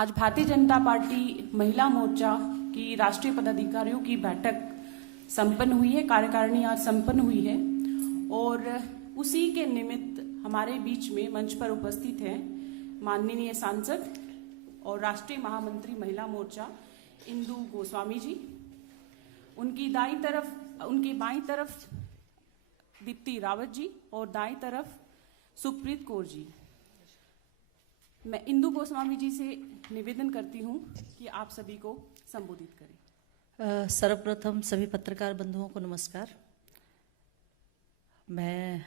आज भारतीय जनता पार्टी महिला मोर्चा की राष्ट्रीय पदाधिकारियों की बैठक संपन्न हुई है। कार्यकारिणी आज संपन्न हुई है और उसी के निमित्त हमारे बीच में मंच पर उपस्थित हैं माननीय सांसद और राष्ट्रीय महामंत्री महिला मोर्चा इंदु गोस्वामी जी। उनकी बाईं तरफ दीप्ति रावत जी और दाईं तरफ सुखप्रीत कौर जी। मैं इंदु गोस्वामी जी से निवेदन करती हूँ कि आप सभी को संबोधित करें। सर्वप्रथम सभी पत्रकार बंधुओं को नमस्कार। मैं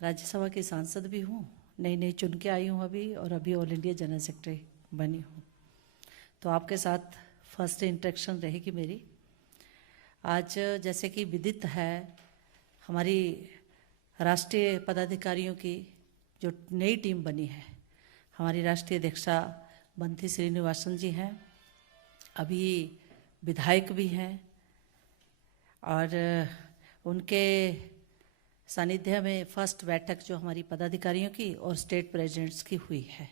राज्यसभा की सांसद भी हूँ, नई चुन के आई हूँ अभी, और अभी ऑल इंडिया जनरल सेक्रेटरी बनी हूँ, तो आपके साथ फर्स्ट इंटरेक्शन रहेगी मेरी। आज जैसे कि विदित है, हमारी राष्ट्रीय पदाधिकारियों की जो नई टीम बनी है, हमारी राष्ट्रीय अध्यक्षा बंथी श्रीनिवासन जी हैं, अभी विधायक भी हैं, और उनके सानिध्य में फर्स्ट बैठक जो हमारी पदाधिकारियों की और स्टेट प्रेसिडेंट्स की हुई है।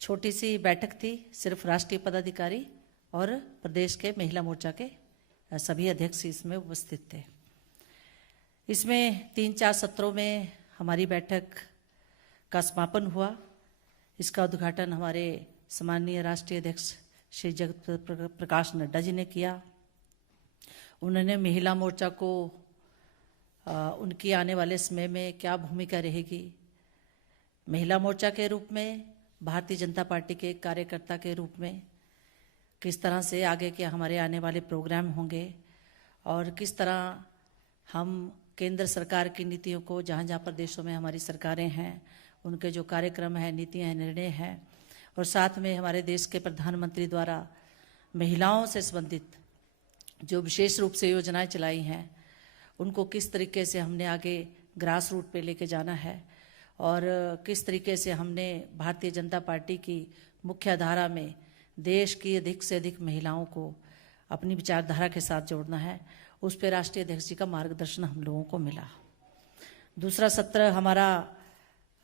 छोटी सी बैठक थी, सिर्फ राष्ट्रीय पदाधिकारी और प्रदेश के महिला मोर्चा के सभी अध्यक्ष इसमें उपस्थित थे। इसमें 3-4 सत्रों में हमारी बैठक का समापन हुआ। इसका उद्घाटन हमारे सम्माननीय राष्ट्रीय अध्यक्ष श्री जगत प्रकाश नड्डा जी ने किया। उन्होंने महिला मोर्चा को उनकी आने वाले समय में क्या भूमिका रहेगी, महिला मोर्चा के रूप में, भारतीय जनता पार्टी के कार्यकर्ता के रूप में किस तरह से आगे के हमारे आने वाले प्रोग्राम होंगे, और किस तरह हम केंद्र सरकार की नीतियों को, जहाँ जहाँ प्रदेशों में हमारी सरकारें हैं, उनके जो कार्यक्रम हैं, नीतियाँ हैं, निर्णय हैं, और साथ में हमारे देश के प्रधानमंत्री द्वारा महिलाओं से संबंधित जो विशेष रूप से योजनाएं चलाई हैं, उनको किस तरीके से हमने आगे ग्रास रूट पे लेके जाना है, और किस तरीके से हमने भारतीय जनता पार्टी की मुख्य धारा में देश की अधिक से अधिक महिलाओं को अपनी विचारधारा के साथ जोड़ना है, उस पर राष्ट्रीय अध्यक्ष जी का मार्गदर्शन हम लोगों को मिला। दूसरा सत्र हमारा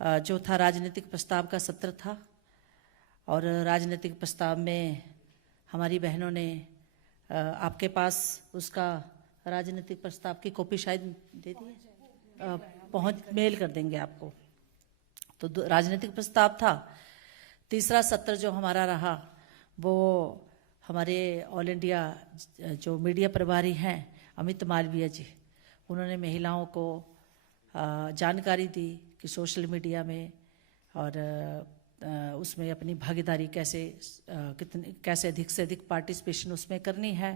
जो था राजनीतिक प्रस्ताव का सत्र था, और राजनीतिक प्रस्ताव में हमारी बहनों ने आपके पास उसका राजनीतिक प्रस्ताव की कॉपी शायद दे दी है, पहुँच मेल कर देंगे आपको। तो राजनीतिक प्रस्ताव था। तीसरा सत्र जो हमारा रहा वो हमारे ऑल इंडिया जो मीडिया प्रभारी हैं अमित मालवीय जी, उन्होंने महिलाओं को जानकारी दी कि सोशल मीडिया में और उसमें अपनी भागीदारी कैसे अधिक से अधिक पार्टिसिपेशन उसमें करनी है,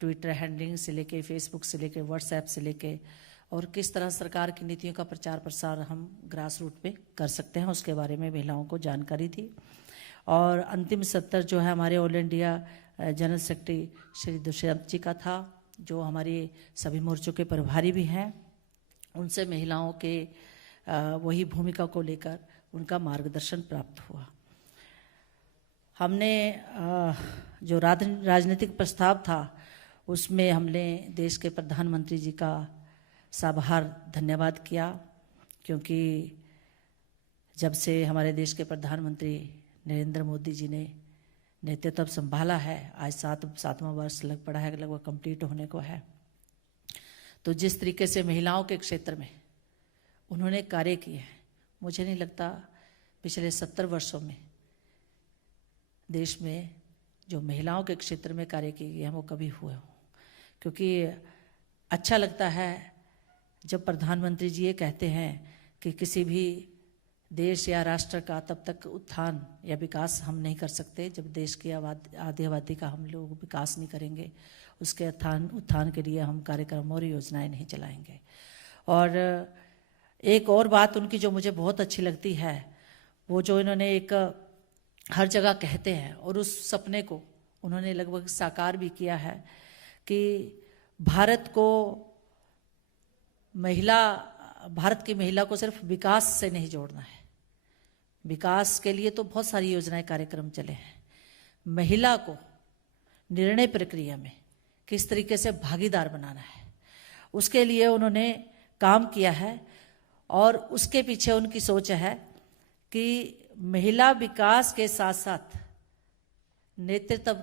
ट्विटर हैंडलिंग से लेके, फेसबुक से लेके, व्हाट्सएप से लेके, और किस तरह सरकार की नीतियों का प्रचार प्रसार हम ग्रास रूट पे कर सकते हैं, उसके बारे में महिलाओं को जानकारी दी। और अंतिम सत्र जो है हमारे all India general secretary Shri Dushyant ji का था, जो हमारे सभी मोर्चों के प्रभारी भी हैं, उनसे महिलाओं के वही भूमिका को लेकर उनका मार्गदर्शन प्राप्त हुआ। हमने जो राजनीतिक प्रस्ताव था उसमें हमने देश के प्रधानमंत्री जी का साबार धन्यवाद किया, क्योंकि जब से हमारे देश के प्रधानमंत्री नरेंद्र मोदी जी ने नेतृत्व संभाला है, आज सातवां वर्ष लग पड़ा है, लगभग कंप्लीट होने को है, तो जिस तरीके से महिलाओं के क्षेत्र में उन्होंने कार्य किए हैं, मुझे नहीं लगता पिछले 70 वर्षों में देश में जो महिलाओं के क्षेत्र में कार्य किए गए हैं वो कभी हुए हों। क्योंकि अच्छा लगता है जब प्रधानमंत्री जी ये कहते हैं कि किसी भी देश या राष्ट्र का तब तक उत्थान या विकास हम नहीं कर सकते जब देश की आधी आबादी का हम लोग विकास नहीं करेंगे, उसके उत्थान के लिए हम कार्यक्रम और योजनाएं नहीं चलाएंगे। और एक और बात उनकी जो मुझे बहुत अच्छी लगती है, वो जो इन्होंने एक हर जगह कहते हैं, और उस सपने को उन्होंने लगभग साकार भी किया है, कि भारत की महिला को सिर्फ विकास से नहीं जोड़ना है। विकास के लिए तो बहुत सारी योजनाएं कार्यक्रम चले हैं, महिला को निर्णय प्रक्रिया में किस तरीके से भागीदार बनाना है, उसके लिए उन्होंने काम किया है। और उसके पीछे उनकी सोच है कि महिला विकास के साथ साथ नेतृत्व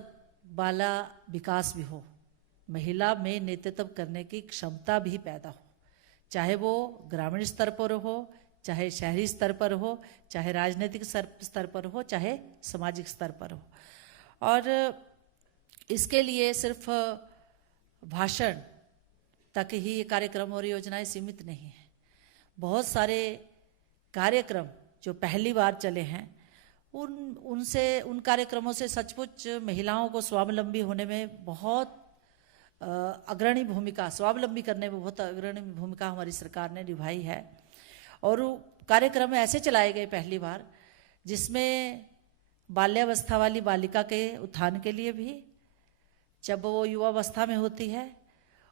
वाला विकास भी हो, महिला में नेतृत्व करने की क्षमता भी पैदा हो, चाहे वो ग्रामीण स्तर पर हो, चाहे शहरी स्तर पर हो, चाहे राजनीतिक स्तर पर हो, चाहे सामाजिक स्तर पर हो। और इसके लिए सिर्फ भाषण तक ही ये कार्यक्रम और योजनाएं सीमित नहीं हैं। बहुत सारे कार्यक्रम जो पहली बार चले हैं उन कार्यक्रमों से सचमुच महिलाओं को स्वावलंबी होने में बहुत अग्रणी भूमिका, स्वावलंबी करने में बहुत अग्रणी भूमिका हमारी सरकार ने निभाई है। और कार्यक्रम ऐसे चलाए गए पहली बार जिसमें बाल्यावस्था वाली बालिका के उत्थान के लिए भी, जब वो युवावस्था में होती है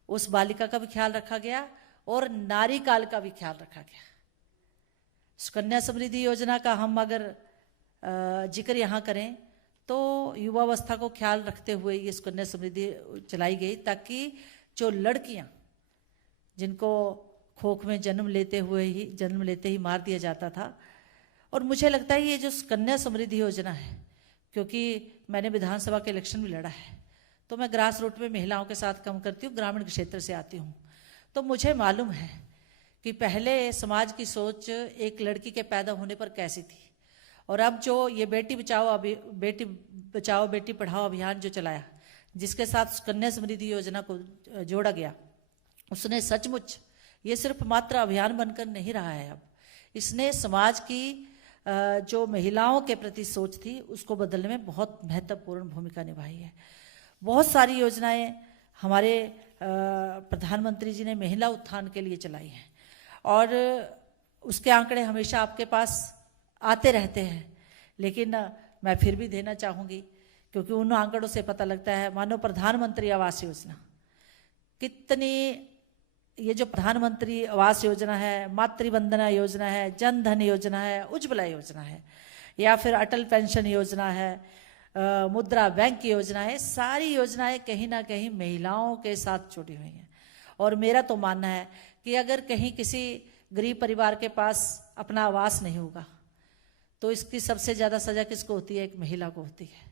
उस बालिका का भी ख्याल रखा गया और नारी काल का भी ख्याल रखा गया। सुकन्या समृद्धि योजना का हम अगर जिक्र यहाँ करें तो युवावस्था को ख्याल रखते हुए ये सुकन्या समृद्धि चलाई गई, ताकि जो लड़कियाँ जिनको खोख में जन्म लेते ही मार दिया जाता था। और मुझे लगता है ये जो सुकन्या समृद्धि योजना है, क्योंकि मैंने विधानसभा के इलेक्शन भी लड़ा है तो मैं ग्रास रूट में महिलाओं के साथ काम करती हूँ, ग्रामीण क्षेत्र से आती हूँ, तो मुझे मालूम है कि पहले समाज की सोच एक लड़की के पैदा होने पर कैसी थी। और अब जो ये बेटी बचाओ बेटी पढ़ाओ अभियान जो चलाया, जिसके साथ सुकन्या समृद्धि योजना को जोड़ा गया, उसने सचमुच ये सिर्फ मात्र अभियान बनकर नहीं रहा है, अब इसने समाज की जो महिलाओं के प्रति सोच थी उसको बदलने में बहुत महत्वपूर्ण भूमिका निभाई है। बहुत सारी योजनाएं हमारे प्रधानमंत्री जी ने महिला उत्थान के लिए चलाई हैं और उसके आंकड़े हमेशा आपके पास आते रहते हैं, लेकिन मैं फिर भी देना चाहूँगी क्योंकि उन आंकड़ों से पता लगता है। मानो प्रधानमंत्री आवास योजना कितनी, ये जो प्रधानमंत्री आवास योजना है, मातृवंदना योजना है, जन धन योजना है, उज्ज्वला योजना है, या फिर अटल पेंशन योजना है, मुद्रा बैंक की योजना है, सारी योजनाएं कहीं ना कहीं महिलाओं के साथ जुड़ी हुई हैं। और मेरा तो मानना है कि अगर कहीं किसी गरीब परिवार के पास अपना आवास नहीं होगा तो इसकी सबसे ज़्यादा सजा किसको होती है? एक महिला को होती है,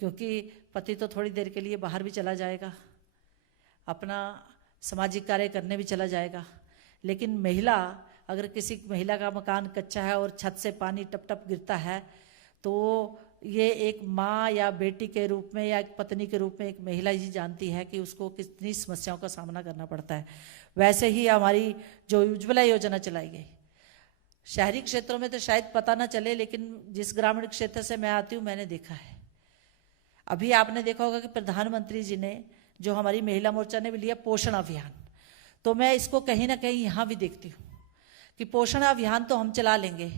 क्योंकि पति तो थोड़ी देर के लिए बाहर भी चला जाएगा, अपना सामाजिक कार्य करने भी चला जाएगा, लेकिन महिला, अगर किसी महिला का मकान कच्चा है और छत से पानी टप टप गिरता है तो ये एक माँ या बेटी के रूप में या एक पत्नी के रूप में एक महिला ही जानती है कि उसको कितनी समस्याओं का सामना करना पड़ता है। वैसे ही हमारी जो उज्ज्वला योजना चलाई गई, शहरी क्षेत्रों में तो शायद पता ना चले, लेकिन जिस ग्रामीण क्षेत्र से मैं आती हूँ मैंने देखा है। अभी आपने देखा होगा कि प्रधानमंत्री जी ने जो हमारी महिला मोर्चा ने भी लिया पोषण अभियान, तो मैं इसको कहीं ना कहीं यहाँ भी देखती हूँ कि पोषण अभियान तो हम चला लेंगे,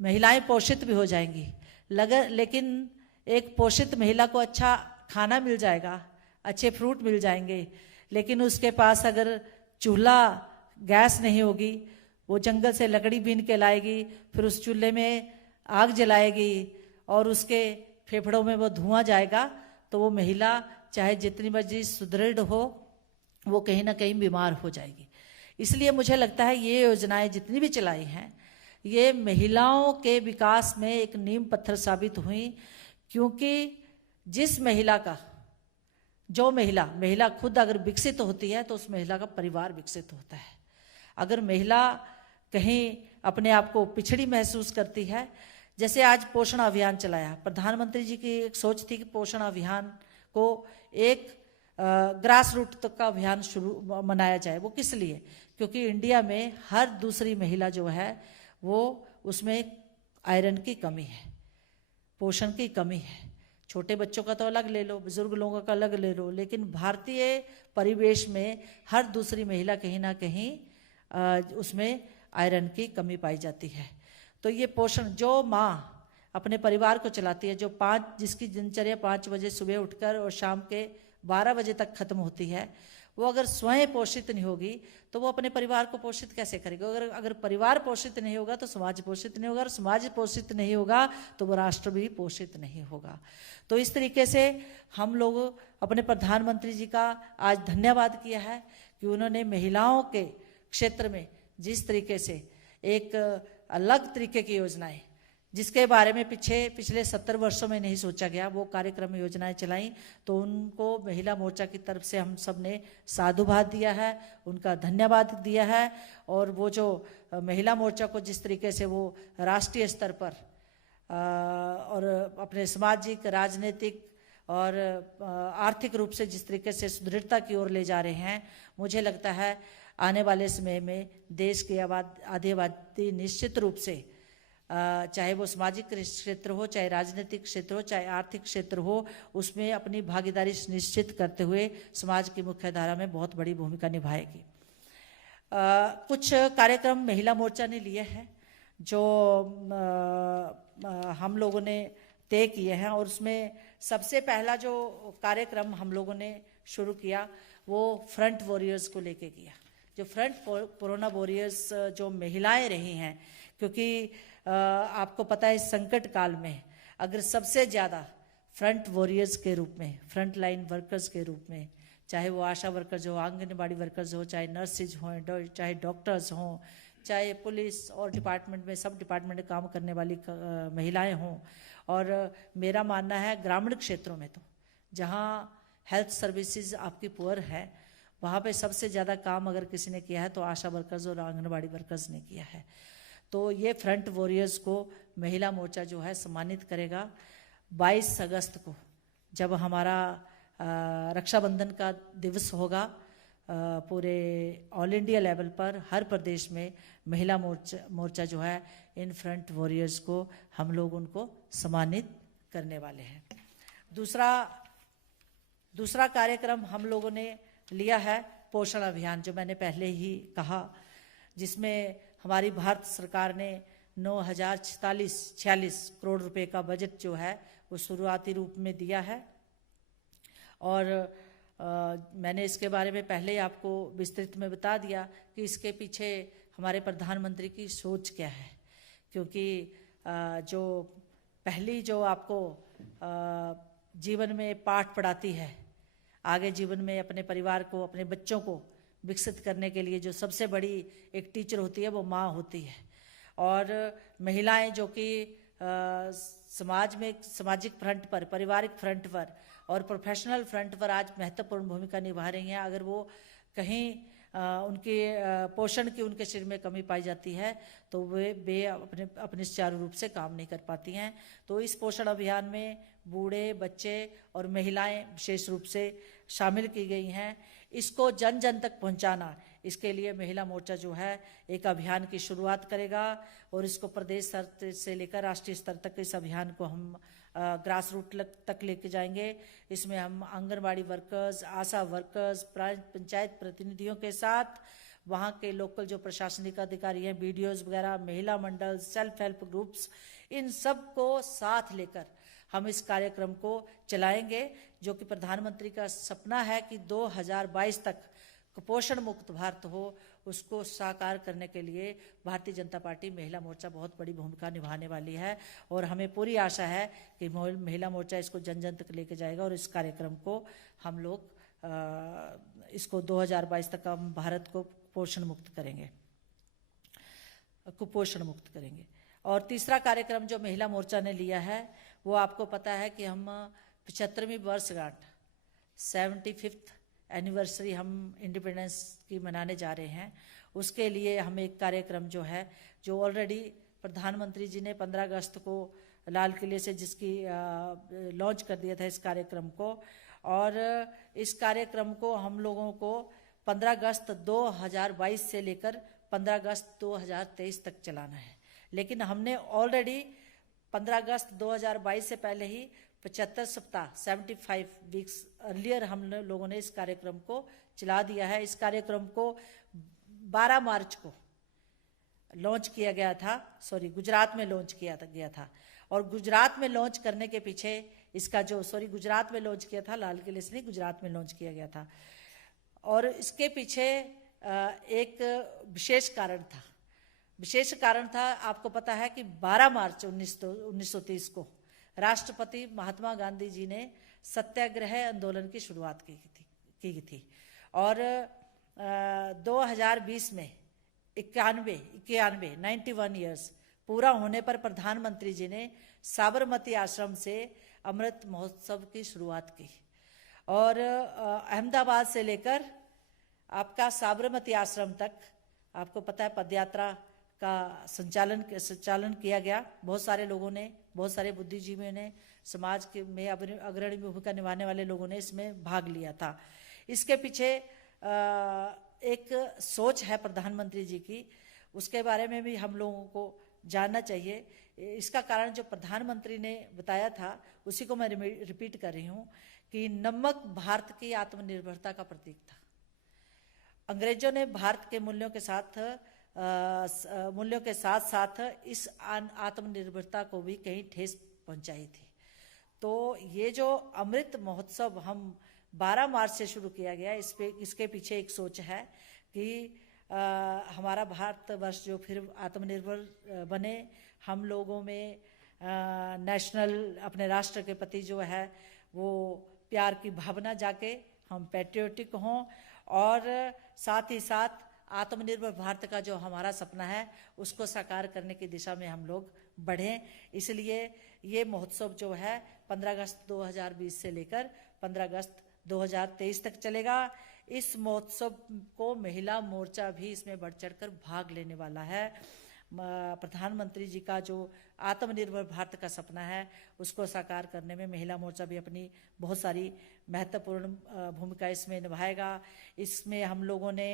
महिलाएं पोषित भी हो जाएंगी, लेकिन एक पोषित महिला को अच्छा खाना मिल जाएगा, अच्छे फ्रूट मिल जाएंगे, लेकिन उसके पास अगर चूल्हा गैस नहीं होगी, वो जंगल से लकड़ी बीन के लाएगी, फिर उस चूल्हे में आग जलाएगी और उसके फेफड़ों में वो धुआं जाएगा, तो वो महिला चाहे जितनी मर्जी सुदृढ़ हो वो कहीं ना कहीं बीमार हो जाएगी। इसलिए मुझे लगता है ये योजनाएं जितनी भी चलाई हैं ये महिलाओं के विकास में एक नींव पत्थर साबित हुई, क्योंकि जिस महिला का, जो महिला खुद अगर विकसित होती है तो उस महिला का परिवार विकसित होता है। अगर महिला कहीं अपने आप को पिछड़ी महसूस करती है, जैसे आज पोषण अभियान चलाया, प्रधानमंत्री जी की एक सोच थी कि पोषण अभियान को एक ग्रास रूट तक का अभियान मनाया जाए। वो किस लिए? क्योंकि इंडिया में हर दूसरी महिला जो है वो उसमें आयरन की कमी है, पोषण की कमी है। छोटे बच्चों का तो अलग ले लो, बुजुर्ग लोगों का अलग ले लो, लेकिन भारतीय परिवेश में हर दूसरी महिला कहीं ना कहीं उसमें आयरन की कमी पाई जाती है। तो ये पोषण, जो माँ अपने परिवार को चलाती है, जिसकी दिनचर्या 5 बजे सुबह उठकर और शाम के 12 बजे तक खत्म होती है, वो अगर स्वयं पोषित नहीं होगी तो वो अपने परिवार को पोषित कैसे करेगी? अगर परिवार पोषित नहीं होगा तो समाज पोषित नहीं होगा, और समाज पोषित नहीं होगा तो वो राष्ट्र भी पोषित नहीं होगा। तो इस तरीके से हम लोग अपने प्रधानमंत्री जी का आज धन्यवाद किया है कि उन्होंने महिलाओं के क्षेत्र में जिस तरीके से एक अलग तरीके की योजनाएं, जिसके बारे में पिछले 70 वर्षों में नहीं सोचा गया, वो कार्यक्रम योजनाएं चलाई, तो उनको महिला मोर्चा की तरफ से हम सब ने साधुवाद दिया है, उनका धन्यवाद दिया है। और वो जो महिला मोर्चा को जिस तरीके से वो राष्ट्रीय स्तर पर और अपने सामाजिक, राजनीतिक और आर्थिक रूप से जिस तरीके से सुदृढ़ता की ओर ले जा रहे हैं, मुझे लगता है आने वाले समय में देश की आधी आबादी निश्चित रूप से, चाहे वो सामाजिक क्षेत्र हो, चाहे राजनीतिक क्षेत्र हो, चाहे आर्थिक क्षेत्र हो, उसमें अपनी भागीदारी सुनिश्चित करते हुए समाज की मुख्य धारा में बहुत बड़ी भूमिका निभाएगी। कुछ कार्यक्रम महिला मोर्चा ने लिए हैं जो हम लोगों ने तय किए हैं, और उसमें सबसे पहला जो कार्यक्रम हम लोगों ने शुरू किया वो फ्रंट वॉरियर्स को लेके किया। जो फ्रंट कोरोना वॉरियर्स जो महिलाएं रही हैं, क्योंकि आपको पता है इस संकट काल में अगर सबसे ज़्यादा फ्रंट वॉरियर्स के रूप में, फ्रंट लाइन वर्कर्स के रूप में, चाहे वो आशा वर्कर्स हो, आंगनबाड़ी वर्कर्स हो, चाहे नर्सिज हों, चाहे डॉक्टर्स हों, चाहे पुलिस और डिपार्टमेंट में, सब डिपार्टमेंट में काम करने वाली महिलाएं हों, और मेरा मानना है ग्रामीण क्षेत्रों में तो जहाँ हेल्थ सर्विसेज आपकी पुअर है, वहाँ पे सबसे ज़्यादा काम अगर किसी ने किया है तो आशा वर्कर्स और आंगनबाड़ी वर्कर्स ने किया है। तो ये फ्रंट वॉरियर्स को महिला मोर्चा जो है सम्मानित करेगा। 22 अगस्त को जब हमारा रक्षाबंधन का दिवस होगा, पूरे ऑल इंडिया लेवल पर हर प्रदेश में महिला मोर्चा जो है इन फ्रंट वॉरियर्स को हम लोग उनको सम्मानित करने वाले हैं। दूसरा कार्यक्रम हम लोगों ने लिया है पोषण अभियान, जो मैंने पहले ही कहा, जिसमें हमारी भारत सरकार ने 9,046 करोड़ रुपए का बजट जो है वो शुरुआती रूप में दिया है। और मैंने इसके बारे में पहले ही आपको विस्तृत में बता दिया कि इसके पीछे हमारे प्रधानमंत्री की सोच क्या है, क्योंकि जो पहली जो आपको जीवन में पाठ पढ़ाती है, आगे जीवन में अपने परिवार को, अपने बच्चों को विकसित करने के लिए जो सबसे बड़ी एक टीचर होती है वो माँ होती है। और महिलाएं जो कि समाज में, सामाजिक फ्रंट पर, पारिवारिक फ्रंट पर और प्रोफेशनल फ्रंट पर आज महत्वपूर्ण भूमिका निभा रही हैं। अगर वो कहीं उनके पोषण की उनके शरीर में कमी पाई जाती है तो वे अपने सुचारू रूप से काम नहीं कर पाती हैं। तो इस पोषण अभियान में बूढ़े, बच्चे और महिलाएं विशेष रूप से शामिल की गई हैं। इसको जन जन तक पहुंचाना, इसके लिए महिला मोर्चा जो है एक अभियान की शुरुआत करेगा, और इसको प्रदेश स्तर से लेकर राष्ट्रीय स्तर तक इस अभियान को हम ग्रास रूट तक लेके जाएंगे। इसमें हम आंगनबाड़ी वर्कर्स, आशा वर्कर्स, पंचायत प्रतिनिधियों के साथ वहाँ के लोकल जो प्रशासनिक अधिकारी हैं, BDOs वगैरह, महिला मंडल, सेल्फ हेल्प ग्रुप्स, इन सब को साथ लेकर हम इस कार्यक्रम को चलाएंगे, जो कि प्रधानमंत्री का सपना है कि 2022 तक कुपोषण मुक्त भारत हो। उसको साकार करने के लिए भारतीय जनता पार्टी महिला मोर्चा बहुत बड़ी भूमिका निभाने वाली है, और हमें पूरी आशा है कि महिला मोर्चा इसको जन जन तक लेके जाएगा, और इस कार्यक्रम को हम लोग इसको 2022 तक हम भारत को कुपोषण मुक्त करेंगे। और तीसरा कार्यक्रम जो महिला मोर्चा ने लिया है वो आपको पता है कि हम 75वीं वर्षगांठ 75th एनिवर्सरी हम इंडिपेंडेंस की मनाने जा रहे हैं। उसके लिए हम एक कार्यक्रम जो है, जो ऑलरेडी प्रधानमंत्री जी ने 15 अगस्त को लाल किले से जिसकी लॉन्च कर दिया था इस कार्यक्रम को, और इस कार्यक्रम को हम लोगों को 15 अगस्त 2022 से लेकर 15 अगस्त 2023 तक चलाना है। लेकिन हमने ऑलरेडी 15 अगस्त 2022 से पहले ही 75 सप्ताह 75 वीक्स अर्लियर हम लोगों ने इस कार्यक्रम को चला दिया है। इस कार्यक्रम को 12 मार्च को लॉन्च किया गया था, गुजरात में लॉन्च किया गया था। और गुजरात में लॉन्च करने के पीछे इसका जो गुजरात में लॉन्च किया था, लाल किले से नहीं, गुजरात में लॉन्च किया गया था। और इसके पीछे एक विशेष कारण था। आपको पता है कि 12 मार्च 1930 को राष्ट्रपति महात्मा गांधी जी ने सत्याग्रह आंदोलन की शुरुआत की थी, और 2020 में 91 ईयर्स पूरा होने पर प्रधानमंत्री जी ने साबरमती आश्रम से अमृत महोत्सव की शुरुआत की और अहमदाबाद से लेकर आपका साबरमती आश्रम तक आपको पता है पदयात्रा का संचालन किया गया। बहुत सारे लोगों ने, बहुत सारे बुद्धिजीवियों ने, समाज के में अग्रणी भूमिका निभाने वाले लोगों ने इसमें भाग लिया था। इसके पीछे एक सोच है प्रधानमंत्री जी की, उसके बारे में भी हम लोगों को जानना चाहिए। इसका कारण जो प्रधानमंत्री ने बताया था उसी को मैं रिपीट कर रही हूँ कि नमक भारत की आत्मनिर्भरता का प्रतीक था। अंग्रेजों ने भारत के मूल्यों के साथ साथ इस आत्मनिर्भरता को भी कहीं ठेस पहुंचाई थी। तो ये जो अमृत महोत्सव हम 12 मार्च से शुरू किया गया, इसके पीछे एक सोच है कि हमारा भारतवर्ष जो फिर आत्मनिर्भर बने, हम लोगों में नेशनल अपने राष्ट्र के प्रति जो है वो प्यार की भावना जाके हम पैट्रियोटिक हों और साथ ही साथ आत्मनिर्भर भारत का जो हमारा सपना है उसको साकार करने की दिशा में हम लोग बढ़ें। इसलिए ये महोत्सव जो है 15 अगस्त 2020 से लेकर 15 अगस्त 2023 तक चलेगा। इस महोत्सव को महिला मोर्चा भी इसमें बढ़ चढ़कर भाग लेने वाला है। प्रधानमंत्री जी का जो आत्मनिर्भर भारत का सपना है उसको साकार करने में महिला मोर्चा भी अपनी बहुत सारी महत्वपूर्ण भूमिका इसमें निभाएगा। इसमें हम लोगों ने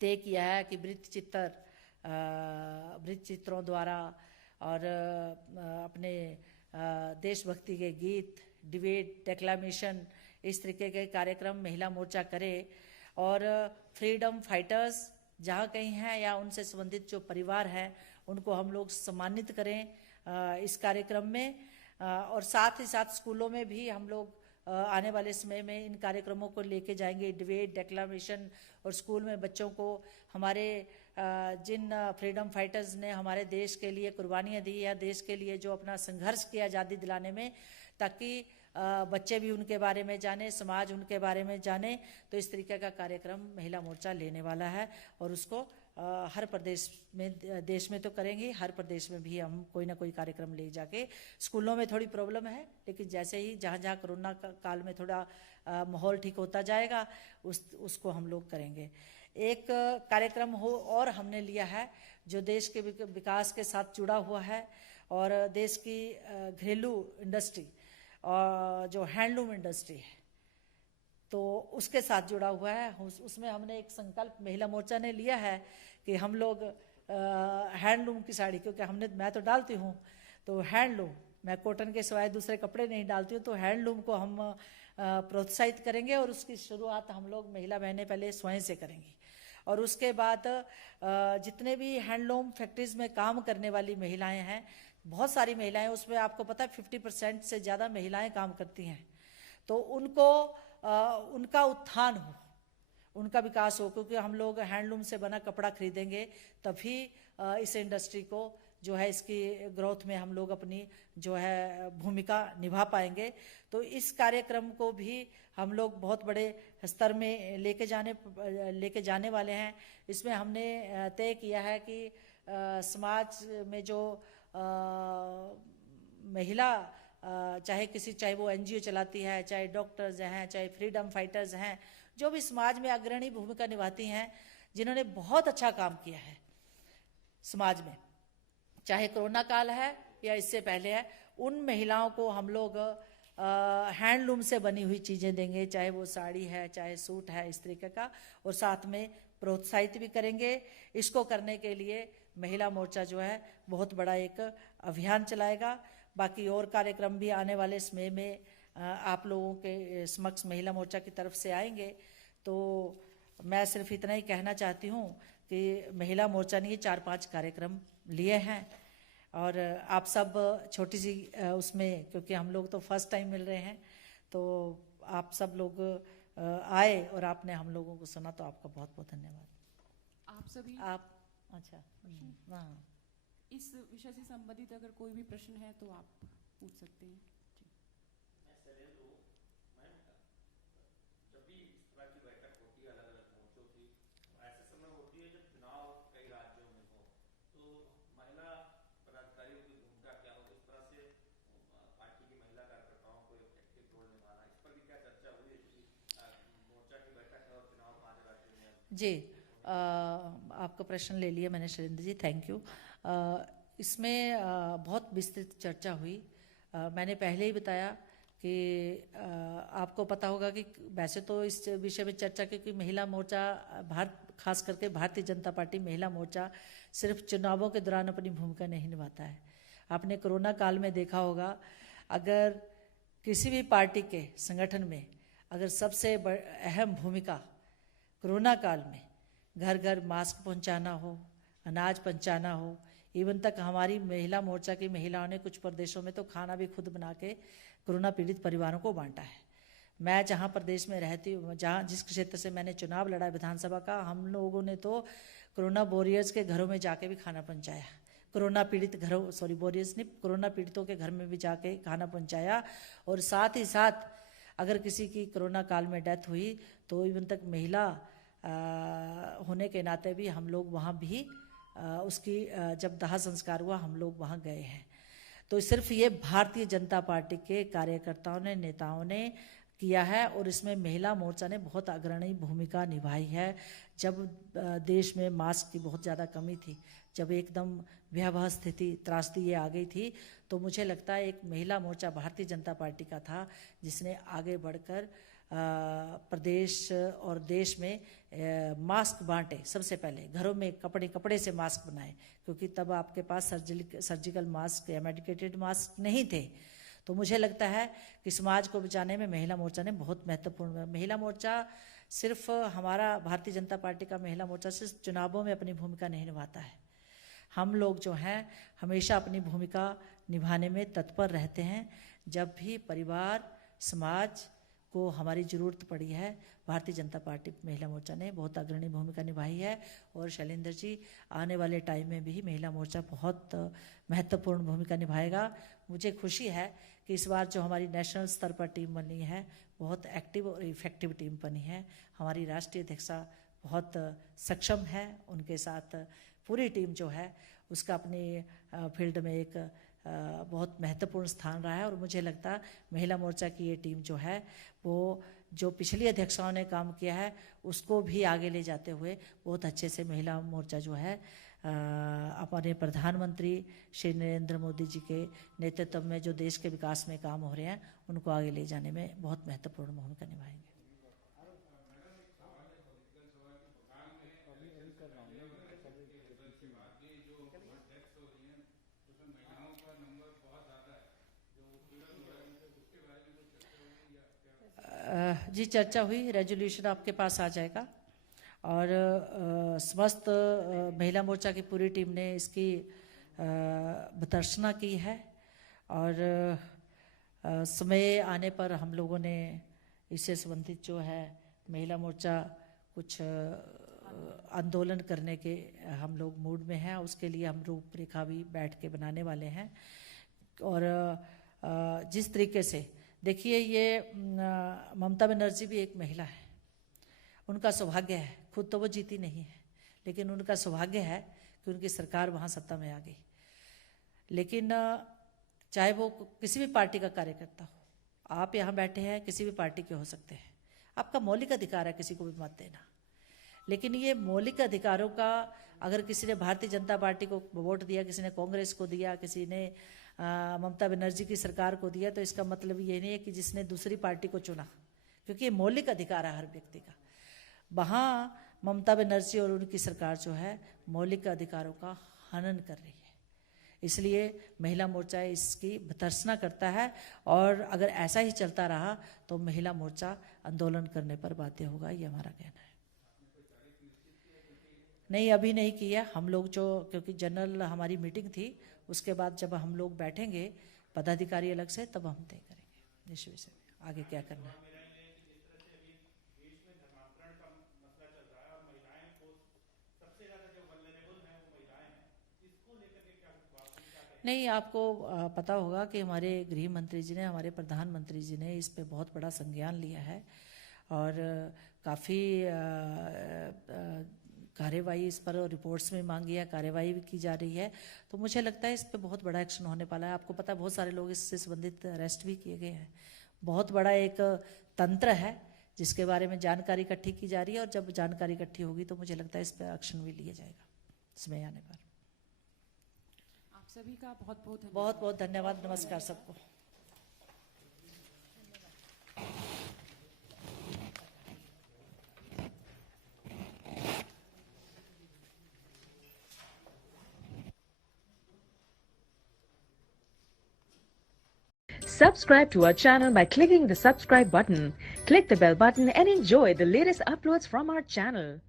तय किया है कि वृत्त चित्रों द्वारा और अपने देशभक्ति के गीत, डिबेट, डेक्लामेशन, इस तरीके के कार्यक्रम महिला मोर्चा करे और फ्रीडम फाइटर्स जहाँ कहीं हैं या उनसे संबंधित जो परिवार हैं उनको हम लोग सम्मानित करें इस कार्यक्रम में। और साथ ही साथ स्कूलों में भी हम लोग आने वाले समय में इन कार्यक्रमों को लेके जाएंगे, डिबेट, डेक्लामेशन, और स्कूल में बच्चों को हमारे जिन फ्रीडम फाइटर्स ने हमारे देश के लिए कुर्बानियाँ दी या देश के लिए जो अपना संघर्ष किया आज़ादी दिलाने में, ताकि बच्चे भी उनके बारे में जाने, समाज उनके बारे में जाने। तो इस तरीके का कार्यक्रम महिला मोर्चा लेने वाला है और उसको हर प्रदेश में, देश में तो करेंगे, हर प्रदेश में भी हम कोई ना कोई कार्यक्रम ले जाके। स्कूलों में थोड़ी प्रॉब्लम है, लेकिन जैसे ही जहाँ जहाँ कोरोना काल में थोड़ा माहौल ठीक होता जाएगा उसको हम लोग करेंगे। एक कार्यक्रम और हमने लिया है जो देश के विकास के साथ जुड़ा हुआ है और देश की घरेलू इंडस्ट्री और जो हैंडलूम इंडस्ट्री है तो उसके साथ जुड़ा हुआ है। उसमें हमने एक संकल्प महिला मोर्चा ने लिया है कि हम लोग हैंडलूम की साड़ी, क्योंकि मैं तो डालती हूँ, तो हैंडलूम, मैं कॉटन के सिवाय दूसरे कपड़े नहीं डालती हूँ, तो हैंडलूम को हम प्रोत्साहित करेंगे और उसकी शुरुआत हम लोग महिला बहनें पहले स्वयं से करेंगी। और उसके बाद जितने भी हैंडलूम फैक्ट्रीज में काम करने वाली महिलाएं हैं, बहुत सारी महिलाएं, उसमें आपको पता है 50% से ज़्यादा महिलाएं काम करती हैं, तो उनको उनका उत्थान हो, उनका विकास हो, क्योंकि हम लोग हैंडलूम से बना कपड़ा खरीदेंगे तभी इस इंडस्ट्री को जो है इसकी ग्रोथ में हम लोग अपनी जो है भूमिका निभा पाएंगे। तो इस कार्यक्रम को भी हम लोग बहुत बड़े स्तर में लेके जाने वाले हैं। इसमें हमने तय किया है कि समाज में जो महिला चाहे वो एनजीओ चलाती है, चाहे डॉक्टर्स हैं, चाहे फ्रीडम फाइटर्स हैं, जो भी समाज में अग्रणी भूमिका निभाती हैं, जिन्होंने बहुत अच्छा काम किया है समाज में, चाहे कोरोना काल है या इससे पहले है, उन महिलाओं को हम लोग हैंडलूम से बनी हुई चीज़ें देंगे, चाहे वो साड़ी है, चाहे सूट है, इस तरीके का, और साथ में प्रोत्साहित भी करेंगे। इसको करने के लिए महिला मोर्चा जो है बहुत बड़ा एक अभियान चलाएगा। बाकी और कार्यक्रम भी आने वाले समय में आप लोगों के समक्ष महिला मोर्चा की तरफ से आएंगे। तो मैं सिर्फ इतना ही कहना चाहती हूँ कि महिला मोर्चा ने ये 4-5 कार्यक्रम लिए हैं और आप सब छोटी सी उसमें, क्योंकि हम लोग तो फर्स्ट टाइम मिल रहे हैं, तो आप सब लोग आए और आपने हम लोगों को सुना, तो आपका बहुत बहुत धन्यवाद। आप सभी अच्छा हाँ, इस विषय से संबंधित अगर कोई भी प्रश्न है तो आप पूछ सकते हैं। जब भी इस तरह की बैठक होती है अलग-अलग मोर्चों की, ऐसे समय होती है जब चुनाव कई राज्यों में हो, तो महिला जी, आपका प्रश्न ले लिया मैंने शैलेंद्र जी, थैंक यू। इसमें बहुत विस्तृत चर्चा हुई। मैंने पहले ही बताया कि आपको पता होगा कि वैसे तो इस विषय में चर्चा क्योंकि महिला मोर्चा खास करके भारतीय जनता पार्टी महिला मोर्चा सिर्फ चुनावों के दौरान अपनी भूमिका नहीं निभाता है। आपने कोरोना काल में देखा होगा, अगर किसी भी पार्टी के संगठन में अगर सबसे अहम भूमिका कोरोना काल में घर घर मास्क पहुंचाना हो, अनाज पहुंचाना हो, इवन तक हमारी महिला मोर्चा की महिलाओं ने कुछ प्रदेशों में तो खाना भी खुद बना के कोरोना पीड़ित परिवारों को बांटा है। मैं जहां प्रदेश में रहती हूँ, जहां जिस क्षेत्र से मैंने चुनाव लड़ा विधानसभा का, हम लोगों ने तो कोरोना वॉरियर्स के घरों में जाके भी खाना पहुंचाया। कोरोना पीड़ित घरों वॉरियर्स ने कोरोना पीड़ितों के घर में भी जाके खाना पहुंचाया। और साथ ही साथ अगर किसी की कोरोना काल में डेथ हुई तो इवन तक महिला होने के नाते भी हम लोग वहाँ भी उसकी जब दाह संस्कार हुआ हम लोग वहाँ गए हैं। तो सिर्फ ये भारतीय जनता पार्टी के कार्यकर्ताओं ने, नेताओं ने किया है और इसमें महिला मोर्चा ने बहुत अग्रणी भूमिका निभाई है। जब देश में मास्क की बहुत ज़्यादा कमी थी, जब एकदम भयावह स्थिति त्रासदी ये आ गई थी, तो मुझे लगता है एक महिला मोर्चा भारतीय जनता पार्टी का था जिसने आगे बढ़कर प्रदेश और देश में मास्क बांटे। सबसे पहले घरों में कपड़े से मास्क बनाए, क्योंकि तब आपके पास सर्जिकल मास्क या मेडिकेटेड मास्क नहीं थे। तो मुझे लगता है कि समाज को बचाने में महिला मोर्चा ने बहुत महत्वपूर्ण, महिला मोर्चा सिर्फ हमारा भारतीय जनता पार्टी का महिला मोर्चा सिर्फ चुनावों में अपनी भूमिका नहीं निभाता है। हम लोग जो हैं हमेशा अपनी भूमिका निभाने में तत्पर रहते हैं। जब भी परिवार समाज को हमारी ज़रूरत पड़ी है, भारतीय जनता पार्टी महिला मोर्चा ने बहुत अग्रणी भूमिका निभाई है। और शैलेंद्र जी, आने वाले टाइम में भी महिला मोर्चा बहुत महत्वपूर्ण भूमिका निभाएगा। मुझे खुशी है कि इस बार जो हमारी नेशनल स्तर पर टीम बनी है बहुत एक्टिव और इफेक्टिव टीम बनी है। हमारी राष्ट्रीय अध्यक्षा बहुत सक्षम है, उनके साथ पूरी टीम जो है उसका अपनी फील्ड में एक बहुत महत्वपूर्ण स्थान रहा है। और मुझे लगता है महिला मोर्चा की ये टीम जो है वो जो पिछली अध्यक्षाओं ने काम किया है उसको भी आगे ले जाते हुए बहुत अच्छे से महिला मोर्चा जो है अपने प्रधानमंत्री श्री नरेंद्र मोदी जी के नेतृत्व में जो देश के विकास में काम हो रहे हैं उनको आगे ले जाने में बहुत महत्वपूर्ण भूमिका निभाएंगे। जी, चर्चा हुई, रेजोल्यूशन आपके पास आ जाएगा और समस्त महिला मोर्चा की पूरी टीम ने इसकी भर्त्सना की है। और समय आने पर हम लोगों ने इससे संबंधित जो है महिला मोर्चा कुछ आंदोलन करने के हम लोग मूड में हैं। उसके लिए हम रूपरेखा भी बैठ के बनाने वाले हैं। और जिस तरीके से देखिए, ये ममता बनर्जी भी एक महिला है, उनका सौभाग्य है, खुद तो वो जीती नहीं है लेकिन उनका सौभाग्य है कि उनकी सरकार वहाँ सत्ता में आ गई। लेकिन चाहे वो किसी भी पार्टी का कार्यकर्ता हो, आप यहाँ बैठे हैं किसी भी पार्टी के हो सकते हैं, आपका मौलिक अधिकार है किसी को भी मत देना। लेकिन ये मौलिक अधिकारों का अगर किसी ने भारतीय जनता पार्टी को वोट दिया, किसी ने कांग्रेस को दिया, किसी ने ममता बनर्जी की सरकार को दिया, तो इसका मतलब ये नहीं है कि जिसने दूसरी पार्टी को चुना, क्योंकि ये मौलिक अधिकार है हर व्यक्ति का। वहाँ ममता बनर्जी और उनकी सरकार जो है मौलिक अधिकारों का हनन कर रही है। इसलिए महिला मोर्चा इसकी भर्त्सना करता है और अगर ऐसा ही चलता रहा तो महिला मोर्चा आंदोलन करने पर बाध्य होगा, ये हमारा कहना है। नहीं, अभी नहीं किया हम लोग, जो क्योंकि जनरल हमारी मीटिंग थी, उसके बाद जब हम लोग बैठेंगे पदाधिकारी अलग से, तब हम तय करेंगे इस विषय में आगे क्या करना है। नहीं, आपको पता होगा कि हमारे गृह मंत्री जी ने, हमारे प्रधानमंत्री जी ने इस पे बहुत बड़ा संज्ञान लिया है और काफ़ी कार्यवाही इस पर रिपोर्ट्स में मांगी है, कार्यवाही भी की जा रही है। तो मुझे लगता है इस पे बहुत बड़ा एक्शन होने वाला है। आपको पता है बहुत सारे लोग इससे संबंधित अरेस्ट भी किए गए हैं। बहुत बड़ा एक तंत्र है जिसके बारे में जानकारी इकट्ठी की जा रही है, और जब जानकारी इकट्ठी होगी तो मुझे लगता है इस पर एक्शन भी लिया जाएगा समय आने पर। आप सभी का बहुत बहुत बहुत बहुत धन्यवाद। नमस्कार सबको। Subscribe to our channel by clicking the subscribe button. Click the bell button and enjoy the latest uploads from our channel.